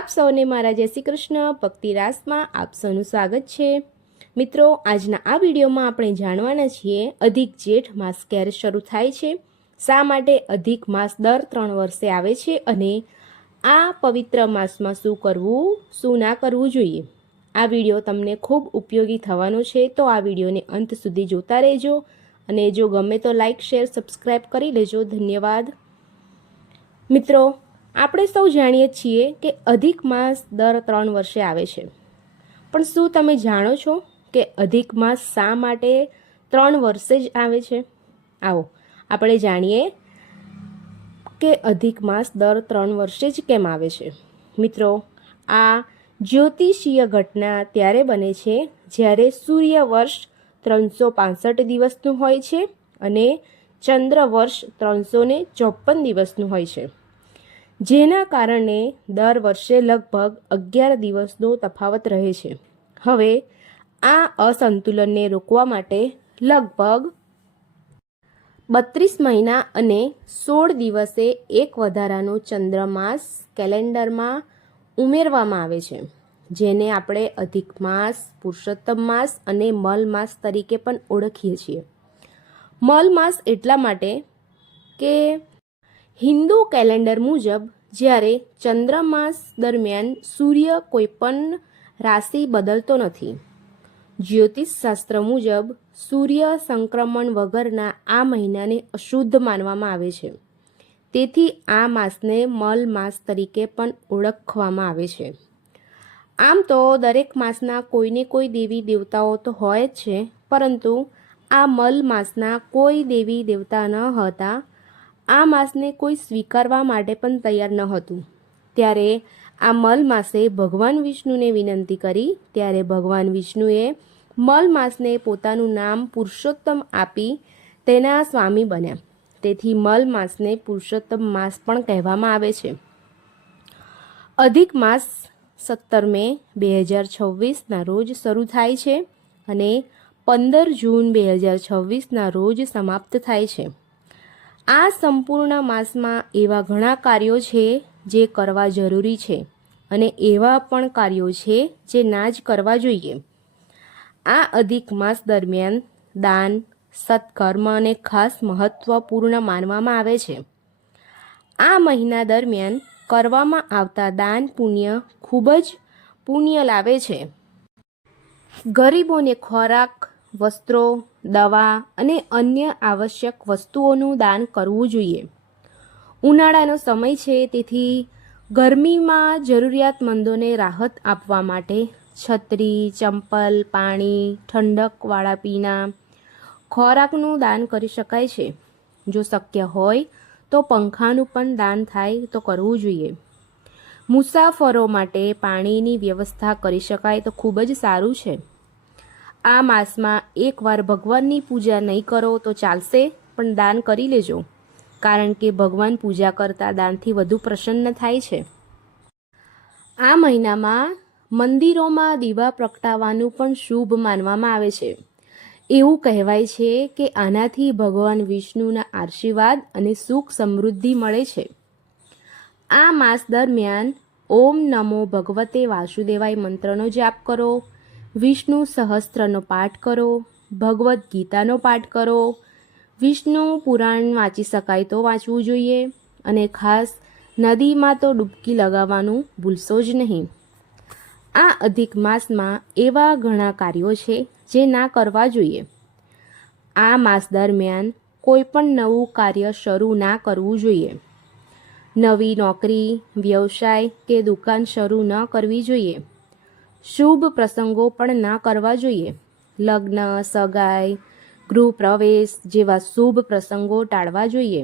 આપ સૌને મારા જય શ્રી કૃષ્ણ ભક્તિ રાસમાં આપ સૌનું સ્વાગત છે। મિત્રો, આજના આ વિડીયોમાં આપણે જાણવાના છીએ અધિક જેઠ માસ ક્યારે શરૂ થાય છે, શા માટે અધિક માસ દર 3 વર્ષે આવે છે અને આ પવિત્ર માસમાં શું કરવું શું ના કરવું જોઈએ। આ વિડીયો તમને ખૂબ ઉપયોગી થવાનો છે, તો આ વિડીયોને અંત સુધી જોતા રહેજો અને જો ગમે તો લાઈક શેર સબસ્ક્રાઈબ કરી લેજો। ધન્યવાદ। મિત્રો, આપણે સૌ જાણીએ છીએ કે અધિક માસ દર 3 વર્ષે આવે છે, પણ શું તમે જાણો છો કે અધિક માસ શા માટે 3 વર્ષે જ આવે છે? આવો આપણે જાણીએ કે અધિક માસ દર 3 વર્ષે જ કેમ આવે છે। મિત્રો, આ જ્યોતિષીય ઘટના ત્યારે બને છે જ્યારે સૂર્ય વર્ષ 365 દિવસનું હોય છે અને ચંદ્ર વર્ષ 354 દિવસનું હોય છે, જેના કારણે દર વર્ષે લગભગ 11 દિવસનો તફાવત રહે છે। હવે આ અસંતુલનને રોકવા માટે લગભગ 32 મહિના અને 16 દિવસે એક વધારાનો ચંદ્રમાસ કેલેન્ડરમાં ઉમેરવામાં આવે છે, જેને આપણે અધિક માસ, પુરુષોત્તમ માસ અને મલ માસ તરીકે પણ ઓળખીએ છીએ। મલ માસ એટલા માટે કે હિન્દુ કેલેન્ડર મુજબ જ્યારે ચંદ્રમાસ દરમિયાન સૂર્ય કોઈપણ રાશિ બદલતો નથી। જ્યોતિષ શાસ્ત્ર મુજબ સૂર્ય સંક્રમણ વગરના આ મહિનાને અશુદ્ધ માનવામાં આવે છે, તેથી આ માસને મલ માસ તરીકે પણ ઓળખવામાં આવે છે। આમ તો દરેક માસના કોઈને કોઈ દેવી દેવતાઓ તો હોય જ છે, પરંતુ આ મલ માસના કોઈ દેવી દેવતા ન હતા। આ માસને કોઈ સ્વીકારવા માટે પણ તૈયાર ન હતું। ત્યારે આ મલ માસે ભગવાન વિષ્ણુને વિનંતી કરી, ત્યારે ભગવાન વિષ્ણુએ મલ માસને પોતાનું નામ પુરુષોત્તમ આપી તેના સ્વામી બન્યા। તેથી મલ માસને પુરુષોત્તમ માસ પણ કહેવામાં આવે છે। અધિક માસ 17 મે 2026ના રોજ શરૂ થાય છે અને 15 જૂન 2026ના રોજ સમાપ્ત થાય છે। આ સંપૂર્ણ માસમાં એવા ઘણા કાર્યો છે જે કરવા જરૂરી છે અને એવા પણ કાર્યો છે જે ના જ કરવા જોઈએ। આ અધિક માસ દરમિયાન દાન, સત્કર્મ અને ખાસ મહત્વપૂર્ણ માનવામાં આવે છે। આ મહિના દરમિયાન કરવામાં આવતા દાન પુણ્ય ખૂબ જ પુણ્ય લાવે છે। ગરીબોને ખોરાક, વસ્ત્રો, દવા અને અન્ય આવશ્યક વસ્તુઓનું દાન કરવું જોઈએ। ઉનાળાનો સમય છે, તેથી ગરમીમાં જરૂરિયાતમંદોને રાહત આપવા માટે છત્રી, ચંપલ, પાણી, ઠંડકવાળા પીણા, ખોરાકનું દાન કરી શકાય છે। જો શક્ય હોય તો પંખાનું પણ દાન થાય તો કરવું જોઈએ। મુસાફરો માટે પાણીની વ્યવસ્થા કરી શકાય તો ખૂબ જ સારું છે। આ માસમાં એકવાર ભગવાનની પૂજા નહીં કરો તો ચાલશે, પણ દાન કરી લેજો, કારણ કે ભગવાન પૂજા કરતાં દાનથી વધુ પ્રસન્ન થાય છે। આ મહિનામાં મંદિરોમાં દીવા પ્રગટાવવાનું પણ શુભ માનવામાં આવે છે। એવું કહેવાય છે કે આનાથી ભગવાન વિષ્ણુના આશીર્વાદ અને સુખ સમૃદ્ધિ મળે છે। આ માસ દરમિયાન ઓમ નમો ભગવતે વાસુદેવાય મંત્રનો જાપ કરો, વિષ્ણુ સહસ્ત્રનો પાઠ કરો, ભગવદ્ ગીતાનો પાઠ કરો, વિષ્ણુ પુરાણ વાંચી શકાય તો વાંચવું જોઈએ અને ખાસ નદીમાં તો ડૂબકી લગાવવાનું ભૂલશો જ નહીં। આ અધિક માસમાં એવા ઘણા કાર્યો છે જે ના કરવા જોઈએ। આ માસ દરમિયાન કોઈ પણ નવું કાર્ય શરૂ ના કરવું જોઈએ। નવી નોકરી, વ્યવસાય કે દુકાન શરૂ ન કરવી જોઈએ। શુભ પ્રસંગો પણ ના કરવા જોઈએ। લગ્ન, સગાઈ, ગૃહપ્રવેશ જેવા શુભ પ્રસંગો ટાળવા જોઈએ।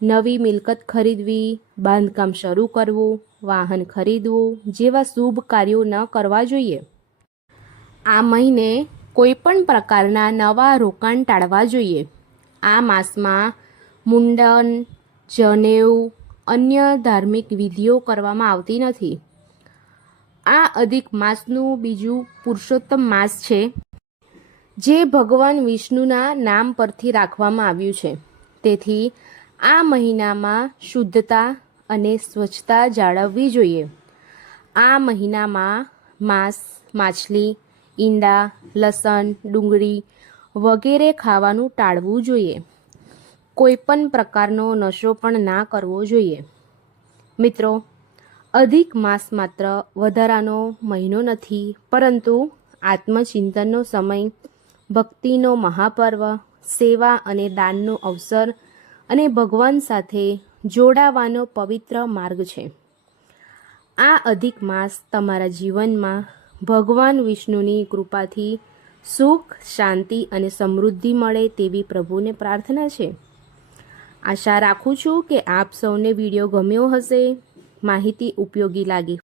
નવી મિલકત ખરીદવી, બાંધકામ શરૂ કરવું, વાહન ખરીદવું જેવા શુભ કાર્યો ન કરવા જોઈએ। આ મહિને કોઈ પણ પ્રકારના નવા રોકાણ ટાળવા જોઈએ। આ માસમાં મુંડન, જનેઉ, અન્ય ધાર્મિક વિધિઓ કરવામાં આવતી નથી। આ અધિક માસનું બીજું પુરુષોત્તમ માસ છે, જે ભગવાન વિષ્ણુના નામ પરથી રાખવામાં આવ્યું છે। તેથી આ મહિનામાં શુદ્ધતા અને સ્વચ્છતા જાળવવી જોઈએ। આ મહિનામાં માંસ, માછલી, ઈંડા, લસણ, ડુંગળી વગેરે ખાવાનું ટાળવું જોઈએ. કોઈપણ પ્રકારનો નશો પણ ના કરવો જોઈએ. મિત્રો, અધિક માસ માત્ર વધારાનો મહિનો નથી, પરંતુ આત્મચિંતનનો સમય, ભક્તિનો મહાપર્વ, સેવા અને દાનનો અવસર અને ભગવાન સાથે જોડાવાનો પવિત્ર માર્ગ છે. આ અધિક માસ તમારા જીવનમાં ભગવાન વિષ્ણુની કૃપાથી સુખ, શાંતિ અને સમૃદ્ધિ મળે તેવી પ્રભુને પ્રાર્થના છે. આશા રાખું છું કે આપ સૌને વિડીયો ગમ્યો હશે, માહિતી ઉપયોગી લાગી